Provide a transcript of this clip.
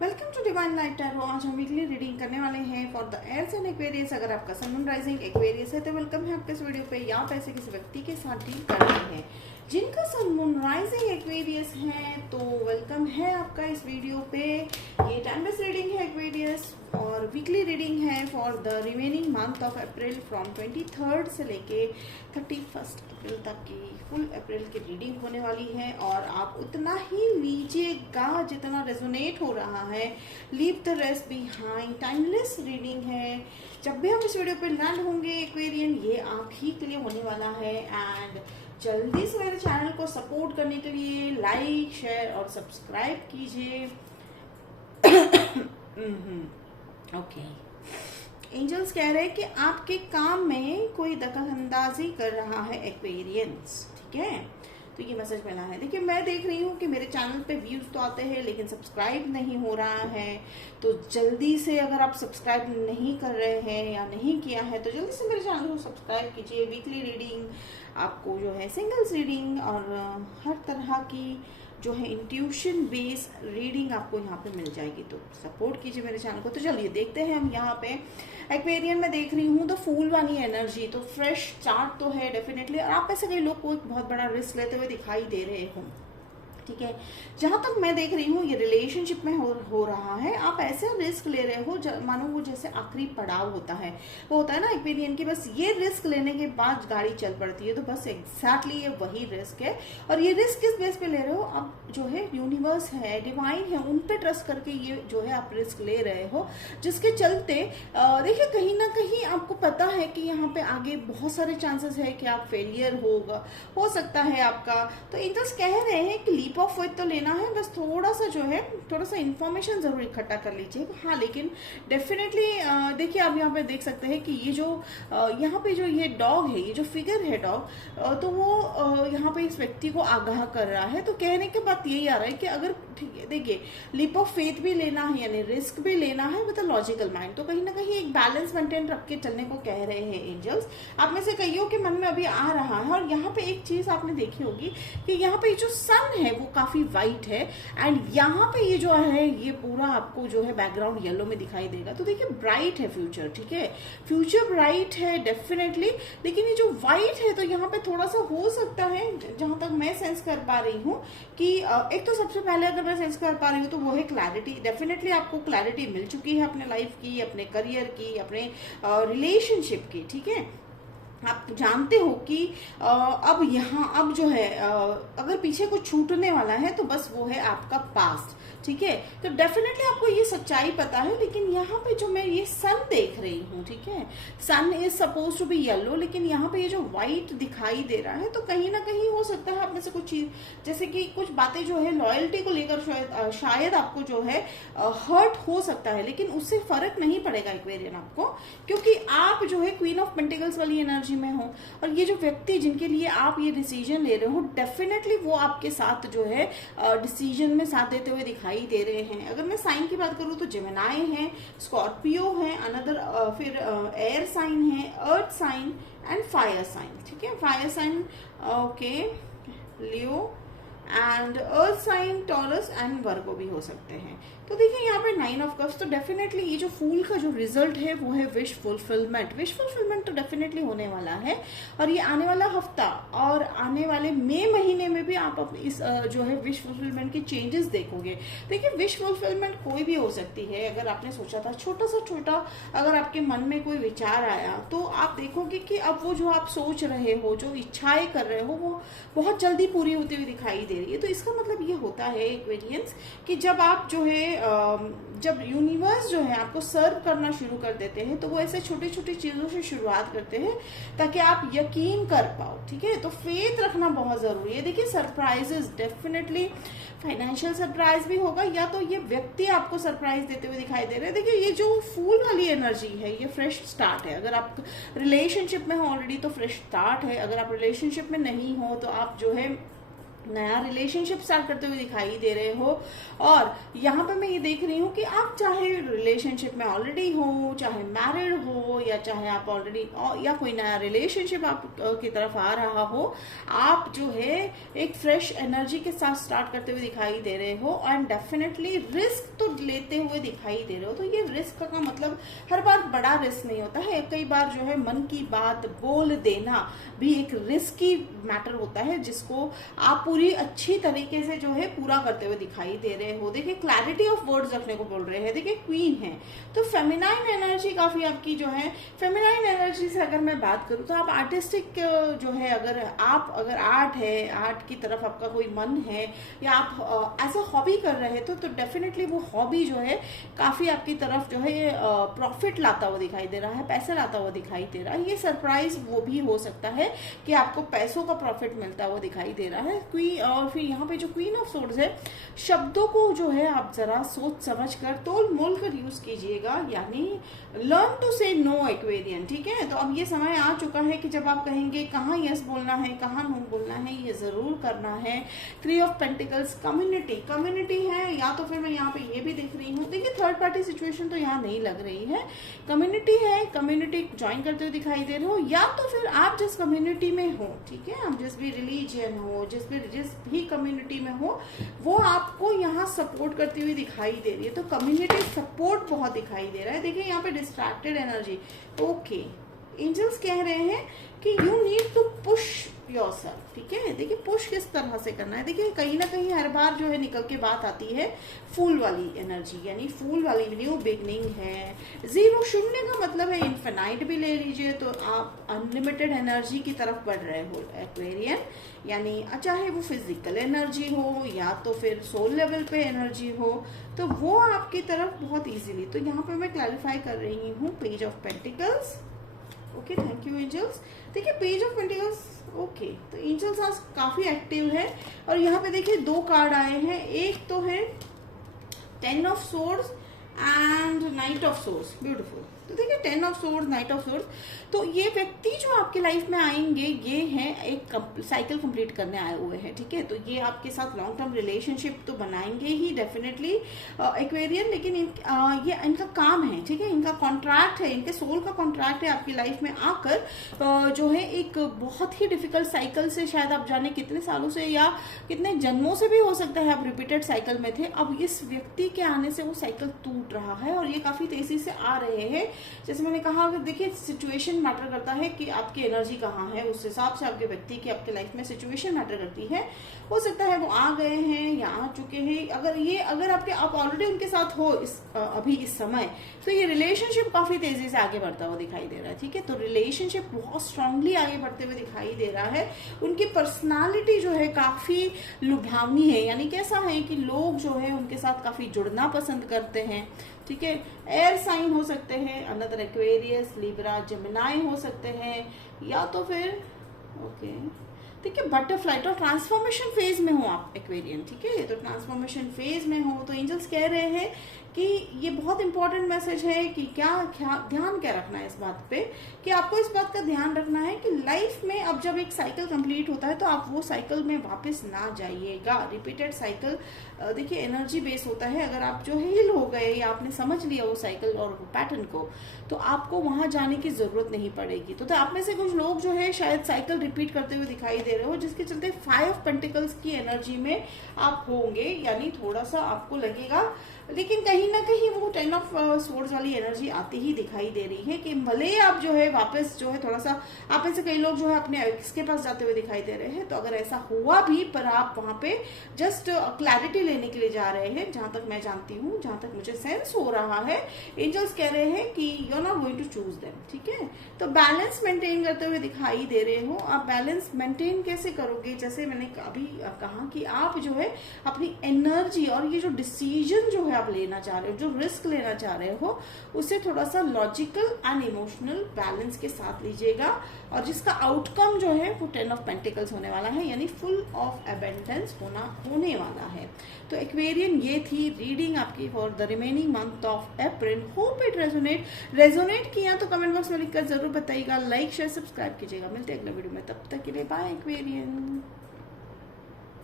Welcome to divine light tarot. आज हम weekly reading करने वाले हैं for the air sign Aquarius. अगर आपका सन मून राइजिंग एक्वेरियस है तो वेलकम है आपके इस वीडियो पे, या आप ऐसे किसी व्यक्ति के साथ डील कर रहे हैं जिनका सन मून राइजिंग एक्वेरियस है तो वेलकम है आपका इस वीडियो पे। ये टाइम बेस्ड रीडिंग है एक्वेरियस और वीकली रीडिंग है for the remaining month of April from 23 से लेके 31 अप्रैल तक की फुल अप्रैल की रीडिंग होने वाली है। और आप उतना ही लीजिएगा जितना रेजोनेट हो रहा है। Leave the rest behind, timeless reading है। जब भी हम इस वीडियो पे लैंड होंगे एक्वेरियन, ये आप ही के लिए होने वाला है। एंड जल्दी से मेरे चैनल को सपोर्ट करने के लिए लाइक, शेयर और सब्सक्राइब कीजिए। ओके, एंजल्स कह रहे हैं कि आपके काम में कोई दखल अंदाजी कर रहा है एक्वेरियंस, ठीक है। तो ये मैसेज मिला है। देखिए, मैं देख रही हूँ कि मेरे चैनल पे व्यूज तो आते हैं लेकिन सब्सक्राइब नहीं हो रहा है। तो जल्दी से, अगर आप सब्सक्राइब नहीं कर रहे हैं या नहीं किया है तो जल्दी से मेरे चैनल को सब्सक्राइब कीजिए। वीकली रीडिंग आपको जो है, सिंगल्स रीडिंग और हर तरह की जो है इंट्यूशन बेस रीडिंग आपको यहाँ पे मिल जाएगी। तो सपोर्ट कीजिए मेरे चैनल को। तो चलिए देखते हैं हम यहाँ पे एक्वेरियन में देख रही हूँ द फूल वाली एनर्जी। तो फ्रेश स्टार्ट तो है डेफिनेटली, और आप ऐसे कई लोग को एक बहुत बड़ा रिस्क लेते हुए दिखाई दे रहे हो, ठीक है। जहां तक मैं देख रही हूँ ये रिलेशनशिप में हो रहा है। आप ऐसे रिस्क ले रहे हो मानो वो जैसे आखिरी पड़ाव होता है, वो होता है ना एक्वेरियन की, बस ये रिस्क लेने के बाद गाड़ी चल पड़ती है। तो बस एग्जैक्टली ये वही रिस्क है। और ये रिस्क किस बेस पे ले रहे हो? अब जो है यूनिवर्स है, डिवाइन है, उन पे ट्रस्ट करके ये जो है आप रिस्क ले रहे हो, जिसके चलते देखिए कहीं ना कहीं आपको पता है कि यहाँ पे आगे बहुत सारे चांसेस है कि आप फेलियर हो सकता है आपका। तो एंजल्स कह रहे हैं कि लीप ऑफ फेथ तो लेना है, बस थोड़ा सा जो है थोड़ा सा इन्फॉर्मेशन जरूर इकट्ठा कर लीजिए। हाँ, लेकिन डेफिनेटली देखिए आप यहाँ पे देख सकते हैं कि ये जो यहाँ पे जो ये डॉग है, ये जो फिगर है डॉग, तो वो यहाँ पे इस व्यक्ति को आगाह कर रहा है। तो कहने के बाद यही आ रहा है कि अगर, ठीक है, देखिए लीप ऑफ फेथ भी लेना है यानी रिस्क भी लेना है विद अ लॉजिकल माइंड। तो कहीं ना कहीं एक बैलेंस मेंटेन रख के चलने को कह रहे हैं एंजल्स। आप में से कईयों के मन में अभी आ रहा है। और यहाँ पे एक चीज आपने देखी होगी कि यहाँ पे जो सन है वो काफी वाइट है, एंड यहाँ पे ये जो है ये पूरा आपको जो है बैकग्राउंड येलो में दिखाई देगा। तो देखिए ब्राइट है फ्यूचर, ठीक है, फ्यूचर ब्राइट है डेफिनेटली। लेकिन ये जो वाइट है तो यहाँ पे थोड़ा सा हो सकता है, जहां तक मैं सेंस कर पा रही हूँ कि एक तो सबसे पहले अगर मैं सेंस कर पा रही हूँ तो वो है क्लैरिटी। डेफिनेटली आपको क्लैरिटी मिल चुकी है अपने लाइफ की, अपने करियर की, अपने रिलेशनशिप की, ठीक है। आप जानते हो कि अब जो है अगर पीछे कुछ छूटने वाला है तो बस वो है आपका पास्ट, ठीक है। तो डेफिनेटली आपको ये सच्चाई पता है। लेकिन यहाँ पे जो मैं ये सन देख रही हूँ, ठीक है, sun is suppose to be yellow, लेकिन यहाँ पे ये जो व्हाइट दिखाई दे रहा है तो कहीं ना कहीं हो सकता है आप में से कुछ चीज, जैसे कि कुछ बातें जो है लॉयल्टी को लेकर शायद आपको जो है हर्ट हो सकता है, लेकिन उससे फर्क नहीं पड़ेगा एक्वेरियन आपको, क्योंकि आप जो है क्वीन ऑफ पेंटिकल्स वाली एनर्जी में हो। और ये जो व्यक्ति जिनके लिए आप ये डिसीजन ले रहे हो डेफिनेटली वो आपके साथ जो है डिसीजन में साथ देते हुए दिखाई दे रहे हैं। अगर मैं साइन की बात करूं तो जेमिनाई है, स्कॉर्पियो है, अनदर फिर एयर साइन है, earth sign and fire sign, ठीक है। Fire sign okay, Leo and earth sign, Taurus and Virgo भी हो सकते हैं। तो देखिए यहाँ पे 9 ऑफ कप्स। तो डेफिनेटली ये जो फूल का जो रिजल्ट है वो है विश फुलफिलमेंट। विश फुलफिलमेंट तो डेफिनेटली होने वाला है। और ये आने वाला हफ्ता और आने वाले मई महीने में भी आप इस जो है विश फुलफिलमेंट की चेंजेस देखोगे। देखिए विश फुलफिलमेंट कोई भी हो सकती है। अगर आपने सोचा था छोटा अगर आपके मन में कोई विचार आया तो आप देखोगे कि अब वो जो आप सोच रहे हो, जो इच्छाएं कर रहे हो, वो बहुत जल्दी पूरी होती हुई दिखाई दे रही है। तो इसका मतलब ये होता है एक्वेरियंस कि जब आप जो है जब यूनिवर्स जो है आपको सर्व करना शुरू कर देते हैं तो वो ऐसे छोटी छोटी चीजों से शुरुआत करते हैं ताकि आप यकीन कर पाओ, ठीक है। तो फेथ रखना बहुत जरूरी है। देखिए सरप्राइजेस डेफिनेटली, फाइनेंशियल सरप्राइज भी होगा या तो ये व्यक्ति आपको सरप्राइज देते हुए दिखाई दे रहे हैं। देखिए ये जो फूल वाली एनर्जी है ये फ्रेश स्टार्ट है। अगर आप रिलेशनशिप में हो ऑलरेडी तो फ्रेश स्टार्ट है। अगर आप रिलेशनशिप में नहीं हो तो आप जो है नया रिलेशनशिप स्टार्ट करते हुए दिखाई दे रहे हो। और यहाँ पे मैं ये देख रही हूँ कि आप चाहे रिलेशनशिप में ऑलरेडी हो, चाहे मैरिड हो, या चाहे आप ऑलरेडी या कोई नया रिलेशनशिप आप की तरफ आ रहा हो, आप जो है एक फ्रेश एनर्जी के साथ स्टार्ट करते हुए दिखाई दे रहे हो एंड डेफिनेटली रिस्क तो लेते हुए दिखाई दे रहे हो। तो ये रिस्क का मतलब हर बार बड़ा रिस्क नहीं होता है, कई बार जो है मन की बात बोल देना भी एक रिस्की मैटर होता है, जिसको आप पूरी अच्छी तरीके से जो है पूरा करते हुए दिखाई दे रहे हो। देखिए क्लैरिटी ऑफ वर्ड्स रखने को बोल रहे हैं। देखिए क्वीन है तो फेमिनाइन एनर्जी काफी आपकी जो है, फेमिनाइन एनर्जी से अगर मैं बात करूँ तो आप आर्टिस्टिक जो है, अगर आर्ट है, आर्ट की तरफ आपका कोई मन है या आप एज अ हॉबी कर रहे हो तो डेफिनेटली वो हॉबी जो है काफी आपकी तरफ जो है प्रॉफिट लाता हुआ दिखाई दे रहा है, पैसे लाता हुआ दिखाई दे रहा है। ये सरप्राइज वो भी हो सकता है कि आपको पैसों का प्रॉफिट मिलता हुआ दिखाई दे रहा है। और फिर यहाँ पे जो क्वीन ऑफ सोर्ड्स है, शब्दों को जो है आप जरा सोच समझ कर तोल मोल कर यूज कीजिएगा, यानी लर्न टू से नो एक्वेरियन। ठीक है, तो अब ये समय आ चुका है कि जब आप कहेंगे कहाँ यस बोलना है, कहाँ नो बोलना है, ये जरूर करना है। 3 ऑफ पेंटिकल्स, कम्युनिटी है, या तो फिर मैं यहाँ पे ये भी देख रही हूँ, देखिए थर्ड पार्टी सिचुएशन तो यहाँ नहीं लग रही है, कम्युनिटी है, कम्युनिटी ज्वाइन करते हुए दिखाई दे रहे हो, या तो फिर आप जिस कम्युनिटी में हो, ठीक है, आप जिस भी रिलीजन हो, जिस भी कम्युनिटी में हो, वो आपको यहाँ सपोर्ट करती हुई दिखाई दे रही है। तो कम्युनिटी सपोर्ट बहुत दिखाई दे रहा है। देखिए यहाँ पे डिस्ट्रैक्टेड एनर्जी, ओके, एंजल्स कह रहे हैं कि you need to push yourself. ठीक है, देखिए पुश किस तरह से करना है। देखिए कहीं ना कहीं हर बार जो है निकल के बात आती है फूल वाली एनर्जी, यानी फूल वाली न्यू बिगनिंग है। 0 शून्य का मतलब है इन्फिनाइट भी ले लीजिए, तो आप अनलिमिटेड एनर्जी की तरफ बढ़ रहे हो एक्वेरियन, यानी चाहे वो फिजिकल एनर्जी हो या तो फिर सोल लेवल पे एनर्जी हो, तो वो आपकी तरफ बहुत इजीली। तो यहाँ पे मैं क्लैरिफाई कर रही हूँ page of pentacles. Okay, thank you angels. देखिए पेज ऑफ पेंटिकल्स, ओके, तो एंजल्स आज काफी एक्टिव है। और यहाँ पे देखिए 2 कार्ड आए हैं, एक तो है 10 of swords and night of swords, beautiful. तो देखिए 10 of swords, night of swords, तो ये व्यक्ति जो आपके लाइफ में आएंगे ये हैं एक साइकिल कंप्लीट करने आए हुए हैं। ठीक है, तो ये आपके साथ लॉन्ग टर्म रिलेशनशिप तो बनाएंगे ही डेफिनेटली एक्वेरियन, लेकिन ये इनका काम है। ठीक है, इनका कॉन्ट्रैक्ट है, इनके सोल का कॉन्ट्रैक्ट है आपकी लाइफ में आकर जो है एक बहुत ही डिफिकल्ट साइकिल से, शायद आप जाने कितने सालों से या कितने जन्मों से भी हो सकता है आप रिपीटेड साइकिल में थे। अब इस व्यक्ति के आने से वो साइकिल टूट रहा है और ये काफी तेजी से आ रहे हैं। जैसे मैंने कहा कि देखिए सिचुएशन मैटर करता है कि आपकी एनर्जी कहाँ है, उस हिसाब से आपके व्यक्ति की आपके लाइफ में सिचुएशन मैटर करती है। हो सकता है वो आ गए हैं या आ चुके हैं। अगर आप ऑलरेडी उनके साथ हो अभी इस समय, तो ये रिलेशनशिप काफी तेजी से आगे बढ़ता हुआ दिखाई दे रहा है। ठीक है, तो रिलेशनशिप बहुत स्ट्रांगली आगे बढ़ते हुए दिखाई दे रहा है। उनकी पर्सनालिटी जो है काफी लुभावनी है, यानी कैसा है कि लोग जो है उनके साथ काफी जुड़ना पसंद करते हैं। ठीक है, एयर साइन हो सकते हैं, अनदर एक्वेरियस, लिब्रा, जेमिनाई हो सकते हैं, या तो फिर ओके ठीक है बटरफ्लाई। तो ट्रांसफॉर्मेशन फेज में हो आप एक्वेरियन। ठीक है, तो ट्रांसफॉर्मेशन फेज में हो तो एंजल्स कह रहे हैं कि ये बहुत इंपॉर्टेंट मैसेज है कि क्या ध्यान क्या रखना है इस बात पे, कि आपको इस बात का ध्यान रखना है कि लाइफ में अब जब एक साइकिल कंप्लीट होता है तो आप वो साइकिल में वापस ना जाइएगा। रिपीटेड साइकिल देखिए एनर्जी बेस होता है। अगर आप जो हील हो गए या आपने समझ लिया वो साइकिल और पैटर्न को, तो आपको वहां जाने की जरूरत नहीं पड़ेगी। तो आप में से कुछ लोग जो है शायद साइकिल रिपीट करते हुए दिखाई दे रहे हो, जिसके चलते 5 ऑफ पेंटिकल्स की एनर्जी में आप होंगे, यानी थोड़ा सा आपको लगेगा, लेकिन कहीं ना कहीं वो 10 ऑफ सोर्ड्स वाली एनर्जी आती ही दिखाई दे रही है कि भले आप जो है वापस जो है थोड़ा सा, आप में से कई लोग जो है अपने एक्स के पास जाते हुए दिखाई दे रहे हैं। तो अगर ऐसा हुआ भी, पर आप वहां पे जस्ट क्लैरिटी लेने के लिए जा रहे हैं, जहां तक मैं जानती हूँ, जहां तक मुझे सेंस हो रहा है, एंजल्स कह रहे हैं कि you are not going to choose them. ठीक है, तो बैलेंस मेंटेन करते हुए दिखाई दे रहे हो। आप बैलेंस मेंटेन कैसे करोगे? जैसे मैंने अभी कहा कि आप जो है अपनी एनर्जी और ये जो डिसीजन जो है आप लेना चाह रहे हो, जो रिस्क लेना चाह रहे हो, उसे थोड़ा सा लॉजिकल एंड इमोशनल बैलेंस के साथ लीजिएगा, और जिसका आउटकम जो है वो 10 ऑफ पेंटिकल्स होने वाला है, यानी फुल ऑफ एबेंडेंस होने वाला है। तो एक्वेरियन ये थी रीडिंग आपकी for the remaining month of April. Hope it resonate किया तो कमेंट बॉक्स में लिखकर जरूर बताइएगा, लाइक शेयर सब्सक्राइब कीजिएगा। मिलते हैं अगले वीडियो में, तब तक के लिए बाय एक्वेरियन।